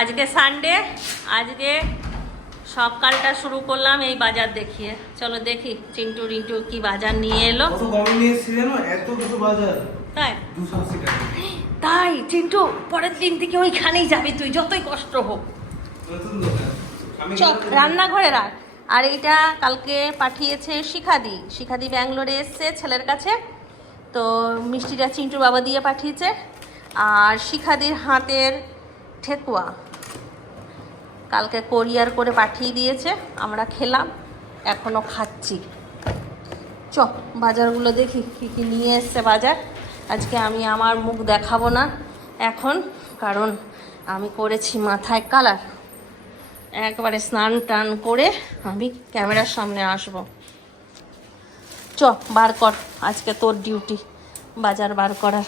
আজকে সানডে আজকে সকালটা শুরু করলাম এই বাজার দেখিয়ে। চলো দেখি চিন্টু রিন্টু কি বাজার নিয়ে এলো। তাই? তাই চিন্টু পরের দিন থেকে ওইখানেই যাবি তুই যতই কষ্ট হোক। রান্নাঘরে রাখ। আর এইটা কালকে পাঠিয়েছে শিখাদি। শিখাদি ব্যাঙ্গালোরে এসছে ছেলের কাছে। তো মিষ্টিটা চিন্টুর বাবা দিয়ে পাঠিয়েছে। আর শিখাদির হাতের ঠেকুয়া। কালকে কোরিয়ার করে পাঠিয়ে দিয়েছে। আমরা খেলাম এখনও খাচ্ছি। চ, বাজারগুলো দেখি কী কী নিয়ে এসছে বাজার। আজকে আমি আমার মুখ দেখাবো না এখন, কারণ আমি করেছি মাথায় কালার। একবারে স্নান টান করে আমি ক্যামেরার সামনে আসব। চ বার কর আজকে তোর ডিউটি বাজার বার করার।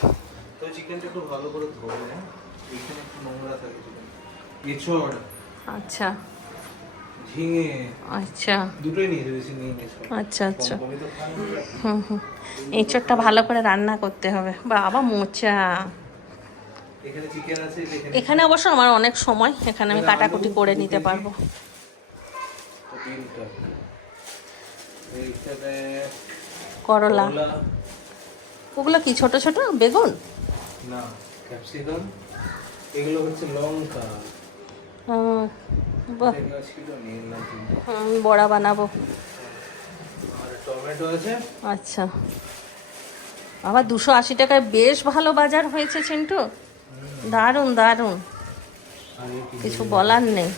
আচ্ছা। আচ্ছা। আচ্ছা আচ্ছা। খাই না। হুম হুম। এঁচড়টা ভালো করে রান্না করতে হবে। বাবা মোচা। এখানে অবশ্য আমার অনেক সময় এখানে আমি কাটাকুটি করে নিতে পারব। করলা। ওগুলো কি ছোট ছোট? বেগুন? না ক্যাপসিকাম এগুলো হচ্ছে লঙ্কা। বড়া বানাবো। টমেটো আছে। আচ্ছা। আবার দুশো আশি টাকায় বেশ ভালো বাজার হয়েছে চিন্টু। দারুণ দারুণ। কিছু বলার নেই।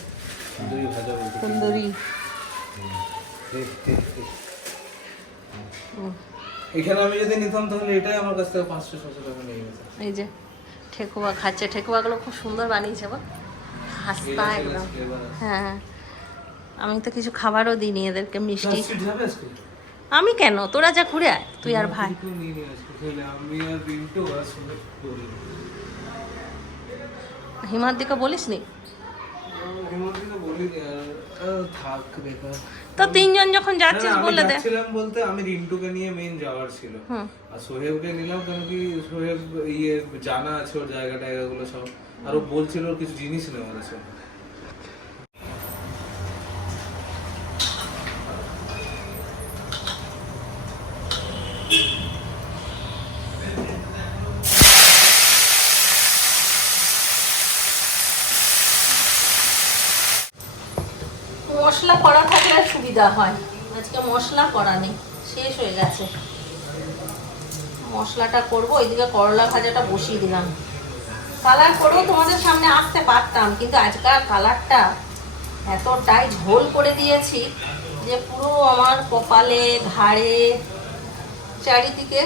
সুন্দরী। এখানে আমি যদি নিতাম তাহলে এটাই আমার কাছ থেকে পাঁচশো ছশো টাকা নিয়ে গেছে। এই যে ঠেকুয়া খাচ্ছে। ঠেকুয়াগুলো খুব সুন্দর বানিয়েছে বা হাসতা একদম। হ্যাঁ আমি তো কিছু খাবারও দিইনি এদেরকে মিষ্টি। আমি কেন? তোরা যা ঘুরে আয়। তুই আর ভাই। আমি আর দিকে বলিস নি তো তিনজন যখন যাচ্ছিস আমি বলে দে। ছিলাম বলতে আমি রিন্টুকে নিয়ে মেইন যাওয়ার ছিল। আর সোহেবকে নিলাম কারণ কি সোহেব ইয়ে জানা আছে ওর জায়গা টায়গাগুলো সব। আর ও বলছিল ওর কিছু জিনিস নেওয়ার আছে মশলা করা থাকলে আর সুবিধা হয়। আজকে মশলা করা নেই, শেষ হয়ে গেছে। মশলাটা করব, ওইদিকে করলা ভাজাটা বসিয়ে দিলাম। কালার করেও তোমাদের সামনে আসতে পারতাম, কিন্তু আজকাল কালারটা এতটাই ঝোল করে দিয়েছি যে পুরো আমার কপালে, ঘাড়ে, চারিদিকে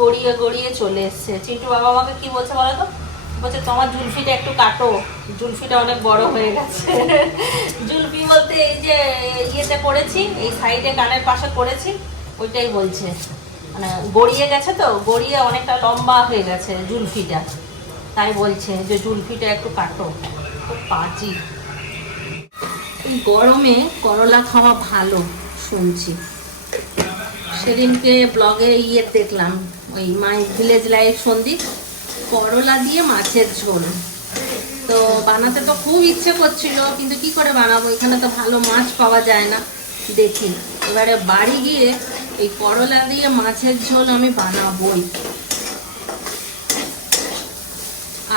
গড়িয়ে গড়িয়ে চলে এসছে। চিন্টু বাবা আমাকে কি বলছে বলো তো? বলছে, তোমার জুলফিটা একটু কাটো। জুলফিটা অনেক বড় হয়ে গেছে। জুলফি বলতে এই যে ইয়েতে করেছি এই সাইডে কানের পাশে করেছি ওইটাই বলছে। মানে গড়িয়ে গেছে তো, গড়িয়ে অনেকটা লম্বা হয়ে গেছে জুলফিটা। তাই বলছে যে জুলফিটা একটু কাটো। খুব পাজি। এই গরমে করলা খাওয়া ভালো, শুনছি। সেদিনকে ব্লগে ইয়ে দেখলাম, ওই মাই ভিলেজ লাইফ সন্দীপ করলা দিয়ে মাছের ঝোল। তো বানাতে তো খুব ইচ্ছে করছিল, কিন্তু কি করে বানাবো? এখানে তো ভালো মাছ পাওয়া যায় না। দেখি, এবারে বাড়ি গিয়ে এই করলা দিয়ে মাছের ঝোল আমি বানাবোই।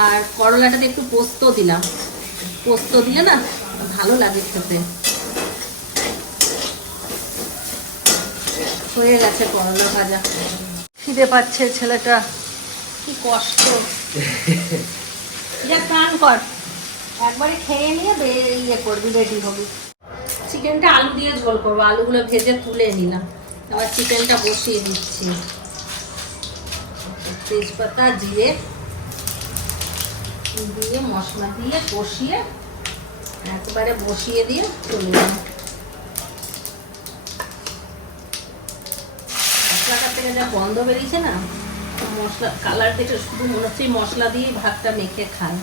আর করলাটাতে একটু পোস্ত দিলাম। পোস্ত দিলে না ভালো লাগে খেতে। হয়ে গেছে করলা ভাজা। খিদে পাচ্ছে ছেলেটা। কি কষ্ট। যা স্নান কর। একবারে খেয়ে নিয়ে ইয়ে করবি রেডি হবি। চিকেনটা আলু দিয়ে ঝোল করব, আলুগুলো ভেজে তুলে নিলাম। আবার চিকেনটা বসিয়ে দিচ্ছি। তেজপাতা জিরে দিয়ে মশলা দিয়ে কষিয়ে একবারে বসিয়ে দিয়ে চলে যাব মশলাটার থেকে যা গন্ধ বেরিয়েছে না মশলা কালার দেখে শুধু মনে হচ্ছে মশলা দিয়ে ভাতটা মেখে খায়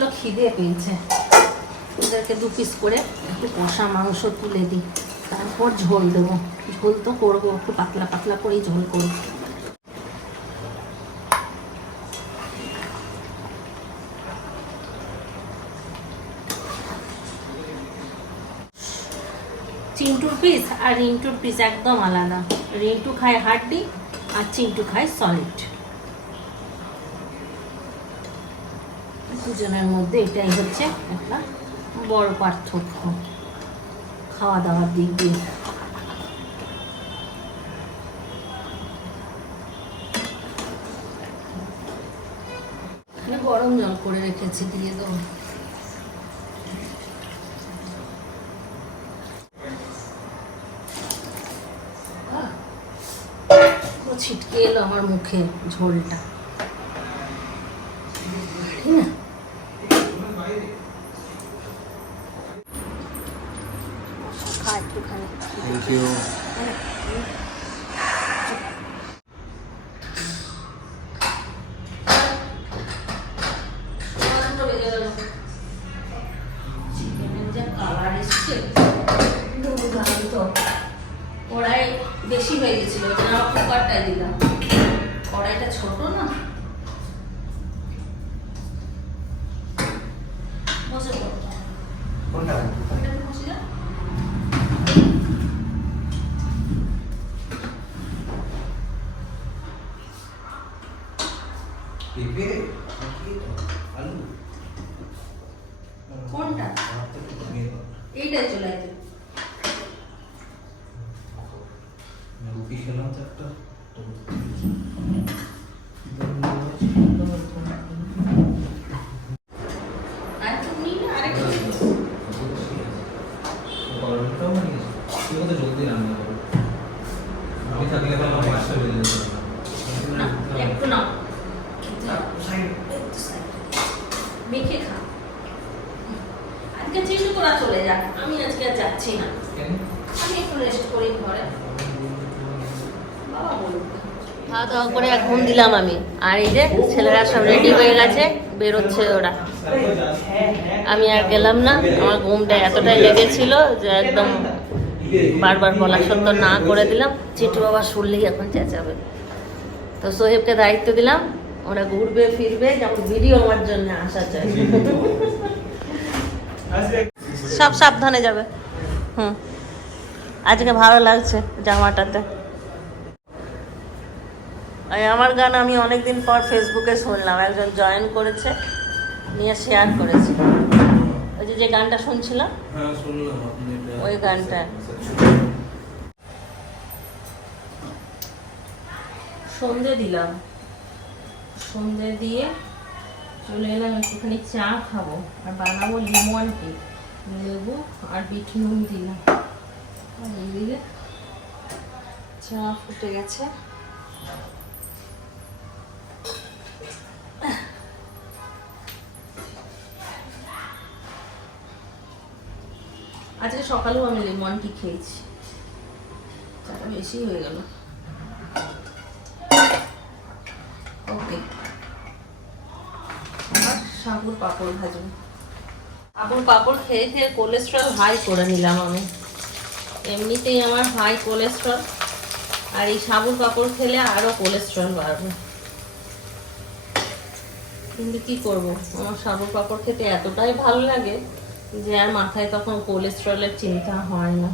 চিন্তাগুলো খিদে পেয়েছে। ওদেরকে দু পিস করে একটু কষা মাংস তুলে দিই। তারপর ঝোল দেবো। ঝোল তো করব, একটু পাতলা পাতলা করেই ঝোল করব। চিন্টুর পিস আর রিন্টুর পিস একদম আলাদা। রিন্টু খায় হাড্ডি আর চিন্টু খায় সলিড দুজনের মধ্যে এটাই হচ্ছে একটা বড় পার্থক্য। খাওয়া দাওয়ার দিক দিয়ে। গরম জল করে রেখেছি দিয়ে দেবো ছিটকে এলো আমার মুখে ঝোলটা ঠিক না খা একটুখানি থ্যাংক ইউ কড়াই বেশি হয়ে গেছিল আমার কুকারটায় দিলাম। কড়াইটা ছোট না পড়ো ওইটাতে বসে যা। পেঁপে আলু কোনটা এইটাই চলে আইতে রুটি খেলাম তো একটা আর তুমি না আরেকটু গরমটাও মানে কত জলদি রান্না করো আমি থাকলে তো আমার বেজে যেত না একটু নাও। একটু side এ। মেখে খা। আজকে চিন্টু তোরা চলে যা আমি আজকে আর যাচ্ছি না। আমি একটু রেস্ট করি ঘরে। বাবা বলুক। খাওয়া দাওয়া করে এখন দিলাম আমি। আর এই যে ছেলেরা সব রেডি হয়ে গেছে বেরোচ্ছে ওরা। আমি আর গেলাম না আমার ঘুমটা এতটাই লেগেছিল যে একদম বারবার বলা সত্ত্বেও না করে দিলাম। চিটু বাবা শুনলেই এখন চেঁচাবে তো সোহেবকে দায়িত্ব দিলাম। ওরা ঘুরবে ফিরবে যেমন ভিডিও আমার জন্য আসা চাই সব সাবধানে যাবে। হুম। আজকে ভালো লাগছে জামাটাতে। আমার গান আমি অনেকদিন পর ফেসবুকে শুনলাম। একজন জয়েন করেছে নিয়ে শেয়ার করেছে। ওই যে গানটা শুনছিলাম? হ্যাঁ ওই গানটা। সন্ধে দিলাম। সন্ধে দিয়ে চলে এলাম, একটুখানি চা খাব। আর বানাবো লিমন কেক লেবু আর বিট নুন দিলাম। আর এইদিকে চা ফুটে গেছে। আজকে সকালেও আমি লেমন টি খেয়েছি। চাটা বেশি হয়ে গেল। ওকে। আবার সাবুর পাঁপড় ভাজবো। সাবুর পাঁপড় খেয়ে খেয়ে কোলেস্ট্রল হাই করে নিলাম আমি। এমনিতেই আমার হাই কোলেস্ট্রল আর এই সাবুর পাঁপড় খেলে আরও কোলেস্ট্রল বাড়বে। কিন্তু কি করব? আমার সাবুর পাঁপড় খেতে এতটাই ভালো লাগে যে আর মাথায় তখন কোলেস্ট্রলের চিন্তা হয় না।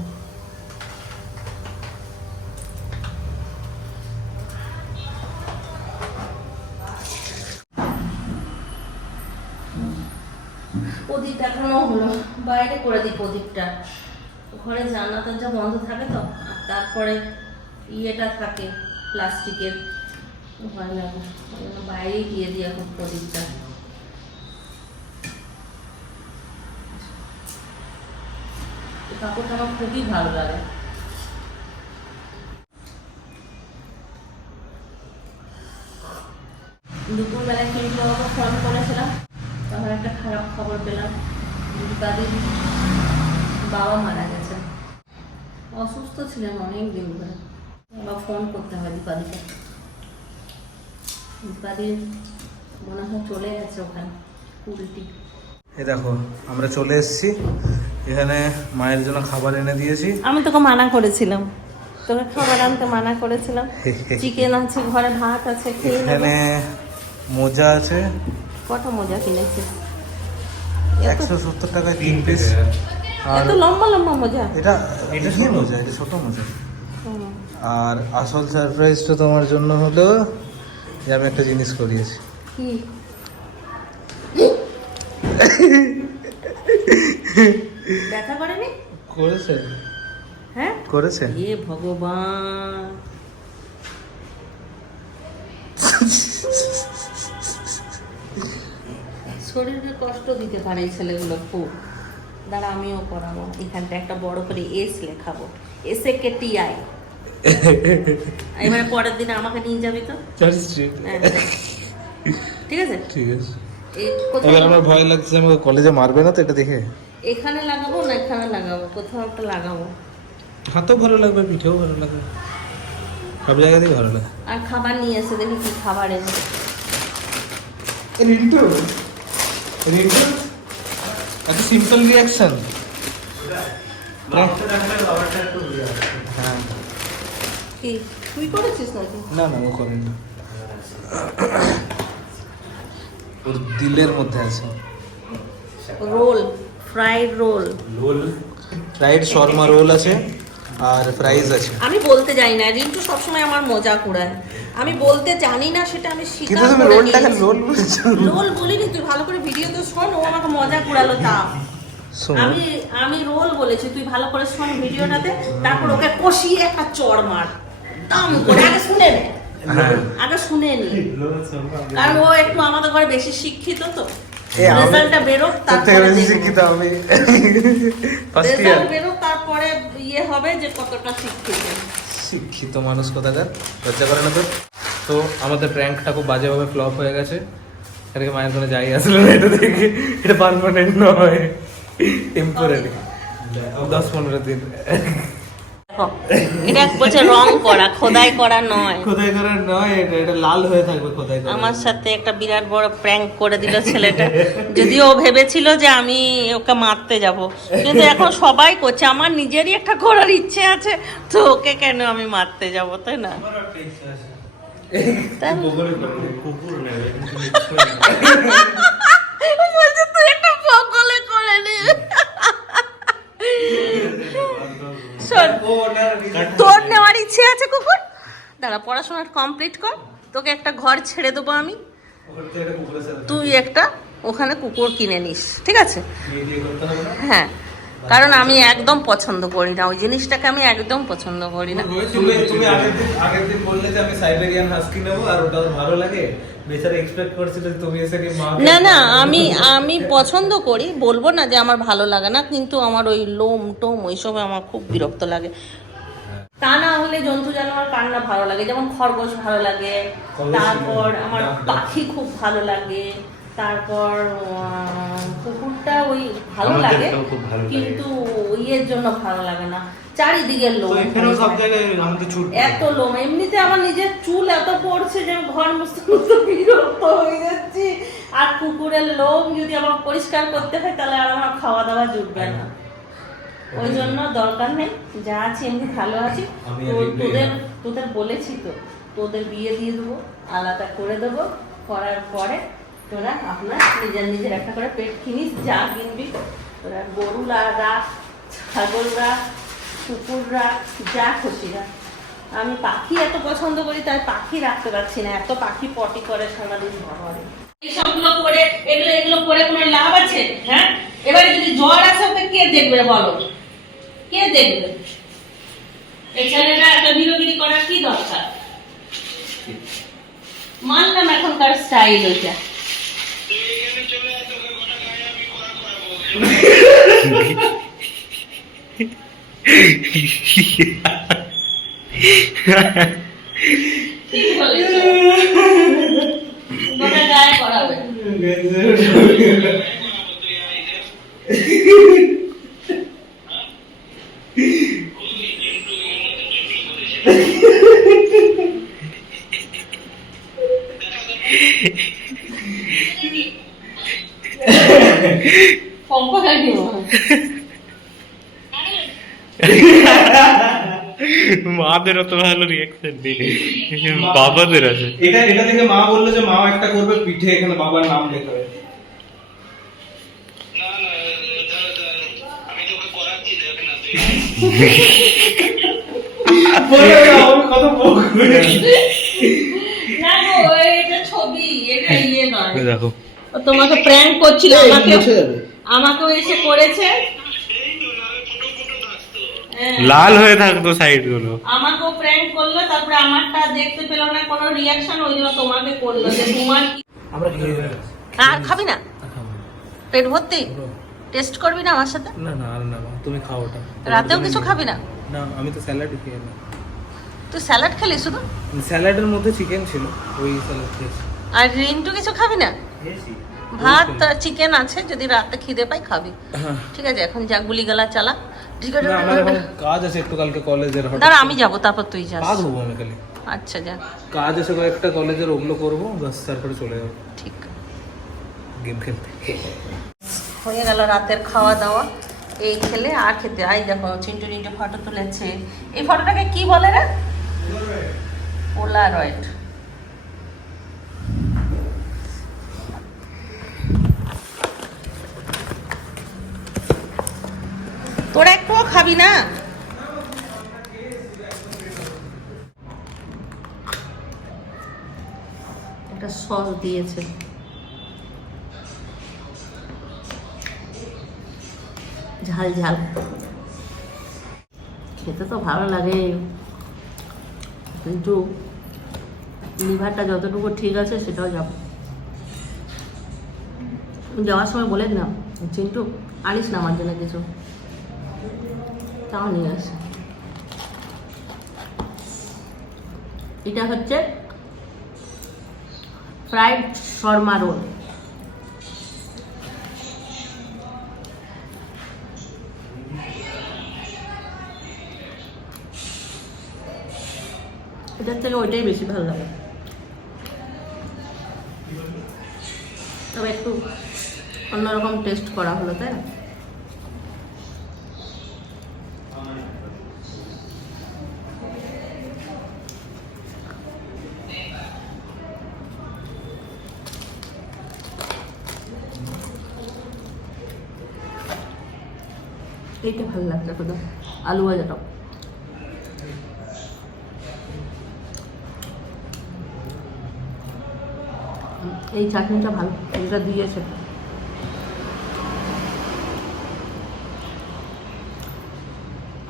প্রদীপ দেখানো হলো। বাইরে করে দিই প্রদীপটা। ঘরে জানলা দরজা বন্ধ থাকে তো, তারপরে ইয়েটা থাকে, প্লাস্টিকের। ভয় লাগে বাইরেই দিয়ে দিই এখন প্রদীপটা। কাপড়টা আমার খুবই ভালো লাগে। দুপুরবেলায় কিন্তু আমাকে ফোন করেছিলাম, তখন একটা খারাপ খবর পেলাম দীপাদির বাবা মারা গেছে। অসুস্থ ছিলেন অনেক দিন ধরে। আবার ফোন করতে হয় দীপাদিকে। দীপাদির মনে হয় চলে গেছে ওখানে পুরীটি এই দেখো আমরা চলে এসেছি। এখানে মায়ের জন্য খাবার এনে দিয়েছি। আমি তোকে মানা করেছিলাম। তোকে খাবার আনতে মানা করেছিলাম। চিকেন আছে ঘরে ভাত আছে এখানে মোজা আছে। কটা মজা কিনেছে? একশো সত্তর টাকায় তিন পিস আর লম্বা লম্বা মজা? এটা এটা কি মোজা এটা ছোট মোজা। আর আসল সারপ্রাইজটা তোমার জন্য হলো যে আমি একটা জিনিস করিয়েছি। কি? ব্যথা করেনি? করেছে। হ্যাঁ? করেছে। এ ভগবান। শরীরে কষ্ট দিতে পারে এই ছেলেগুলো খুব দাঁড়া আমিও করাবো। এখানটা একটা বড় করে এস লেখাবো। এসে কে টি আই এবারে পরের দিনে আমাকে নিয়ে যাবি তো? হ্যাঁ। ঠিক আছে? ঠিক আছে। এবার আমার ভয় লাগছে আমাকে কলেজে মারবে না তো এটা দেখে। এখানে লাগাবো না এখানে লাগাবো? কোথাও একটা লাগাবো। হাতেও ভালো লাগবে পিঠেও ভালো লাগবে। সব জায়গাতেই ভালো লাগে। আর খাবার নিয়ে এসে দেখি কি খাবার এনে রিন্টু রিন্টু এত সিম্পল রিয়াকশন হ্যাঁ। কি? তুই করেছিস নাকি? না না ও করেন। না ওর দিলের মধ্যে আছে। Roll fried roll. Roll? Fried shawarma roll আছে আর ফ্রাইজ আছে। আমি বলতে জানি না রিন্টু সবসময় আমার মজা কুড়ায়। আমি বলতে জানি না সেটা আমি কিন্তু স্বীকার করে রোলটাকে নিয়েছি। রোল বলছো। রোল বলিনি তুই ভালো করে ভিডিও তো শোন ও আমাকে মজা কুড়ালো তা। শোনো। আমি আমি রোল বলেছি তুই ভালো করে শোন ভিডিওটাতে তারপর ওকে কষিয়ে একটা চড় মার। দাম করে। আগে শুনে নে। আগে শুনে নি। কারণ ও একটু আমাদের ঘরে বেশি শিক্ষিত তো। এ, আমি- রেজাল্টটা বেরোক তারপরে শিক্ষিত আমি। রেজাল্ট বেরোক তারপরে ইয়ে হবে যে কতটা শিক্ষিত। শিক্ষিত মানুষ কোথাকার? লজ্জা করে না তো? তো আমাদের প্র্যাঙ্কটা খুব বাজেভাবে ফ্লপ হয়ে গেছে। এটাকে মায়ের কোনো যাই আসলে না এটা দেখে। এটা পারমানেন্ট নয়। টেম্পোরারি দশ পনেরো দিন। এটা বলছে রং করা খোদাই করা নয়। খোদাই করে নয় এটা এটা লাল হয়ে থাকবে খোদাই করে। আমার সাথে একটা বিরাট বড় প্র্যাঙ্ক করে দিল ছেলেটা। যদিও ও ভেবেছিল যে আমি ওকে মারতে যাব কিন্তু এখন সবাই করছে। আমার নিজেরই একটা করার ইচ্ছে আছে তো ওকে কেন আমি মারতে যাব তাই না? তাই না? বলছে তুই একটা পকলে করে নে। তোর নেওয়ার ইচ্ছে আছে কুকুর? দাঁড়া পড়াশোনা কমপ্লিট কর। তোকে একটা ঘর ছেড়ে দেবো আমি। তুই একটা ওখানে কুকুর কিনে নিস ঠিক আছে? হ্যাঁ। কারণ আমি একদম পছন্দ করি না ওই জিনিসটাকে আমি একদম পছন্দ করি না। তুমি তুমি আগের দিন আগের দিন বললে যে আমি সাইবেরিয়ান হাস্কি নেব আর ওটা ভালো লাগে। বেচারা এক্সপেক্ট করছিল তুমি এসে কি না না আমি আমি পছন্দ করি বলব না যে আমার ভালো লাগে না কিন্তু আমার ওই লোম টোম ওইসবে আমার খুব বিরক্ত লাগে। তা না হলে জন্তু জানোয়ার কান্না ভালো লাগে যেমন খরগোশ ভালো লাগে তারপর আমার। পাখি খুব ভালো লাগে। তারপর কুকুরটা ওই ভালো লাগে। কিন্তু ইয়ের জন্য ভালো লাগে না। চারিদিকের লোম ছুট এত লোম। এমনিতে আমার নিজের চুল এত পড়ছে যে ঘর মুছতে মুছতে বিরক্ত হয়ে যাচ্ছি। আর কুকুরের লোম যদি আমার পরিষ্কার করতে হয় তাহলে আর আমার খাওয়া দাওয়া জুটবে না। ওই জন্য দরকার নেই। যা আছি এমনি ভালো আছি। তোদের তোদের বলেছি তো তোদের বিয়ে দিয়ে দেবো আলাদা করে দেবো করার পরে তোরা আপনার নিজের নিজের একটা করে পেট কিনিস, যা কিনবি। তোরা গরু লা- রাখ ছাগল রাখ কুকুর রাখ যা খুশি রাখ আমি পাখি এত পছন্দ করি, তাই পাখি রাখতে পারছি না। এত পাখি পটি করে সারাদিন ঘরে। এইসবগুলো করে, এগুলো এগুলো করে কোনো লাভ আছে? হ্যাঁ? এবারে যদি জ্বর আসে, ওকে কে দেখবে বলো? কে দেখবে? এই ছেলেটা একটা বিরোধী করার কি দরকার? মানলাম এখনকার স্টাইল ওইটা। ঠিক বলেছ গোটা গায়ে করাবে পঙ্কজা কি মনে হয়? মাদের অত ভালো রিয়াকশন নেই বাবাদের আছে। এটা এটা দেখে মা বলল যে মা একটা করবে পিঠে এখানে বাবার নাম লেখা হবে বলে না, আমি কত বক না গো এটা ছবি এটা ইয়ে নয়। দেখো। তোমাকে প্র্যাঙ্ক করছিল আমাকে আমাকেও এসে করেছে। লাল হয়ে থাকতো সাইডগুলো আমাকেও প্র্যাঙ্ক করল তারপরে আমারটা দেখতে পেল না কোনো রিয়াকশন ওই জন্য তোমাকে করল যে তোমার কি- আমরা আর খাবি না? পেট ভর্তি? টেস্ট করবি না আমার সাথে? না না আর না তুমি খাও ওটা। রাতেও কিছু খাবি না? না আমি তো স্যালাডই খেয়ে না। তুই স্যালাড খেলি শুধু? স্যালাডের মধ্যে চিকেন ছিল ওই স্যালাড খেয়েছি। আর রিন্টু কিছু খাবি না? ভাত চিকেন আছে যদি রাতে খিদে পাই খাবি। হ্যাঁ। ঠিক আছে এখন যা গুলি গালা চালা। ঠিক আছে না কাজ আছে একটু কালকে কলেজের দাঁড়া আমি যাব তারপর তুই যাস। কাজ হব আমি খালি। আচ্ছা যা। কাজ আছে কয়েকটা কলেজের ওগুলো করব বাস তারপরে চলে যাব। ঠিক। গেম খেলতে। হয়ে গেল রাতের খাওয়া দাওয়া। এই খেলে আর খেতে আই দেখো চিন্টু চিন্টু ফটো তুলেছে। এই ফটোটাকে কি বলে রে? পোলারয়েড তোরা একটুও খাবি না? একটা সস দিয়েছে। ঝাল ঝাল। খেতে তো ভালো লাগে। কিন্তু লিভারটা যতটুকু ঠিক আছে সেটাও যাব। যাওয়ার সময় বলে না চিন্টু আনিস না আমার জন্য কিছু। তাও এটা হচ্ছে ফ্রাইড শর্মা রোল এটার থেকে ওইটাই বেশি ভালো লাগে। তবে একটু অন্যরকম টেস্ট করা হলো, তাই না? এইটা ভালো লাগছে আলু ভাজাটা। এই চাটনিটা ভালো, যেটা দিয়েছে।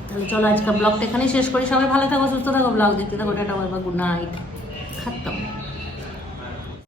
তাহলে চলো আজকে ব্লগটা এখানেই শেষ করি। সবাই ভালো থাকো, সুস্থ থাকো ব্লগ দেখতে থাকো, টাটা বাই গুড নাইট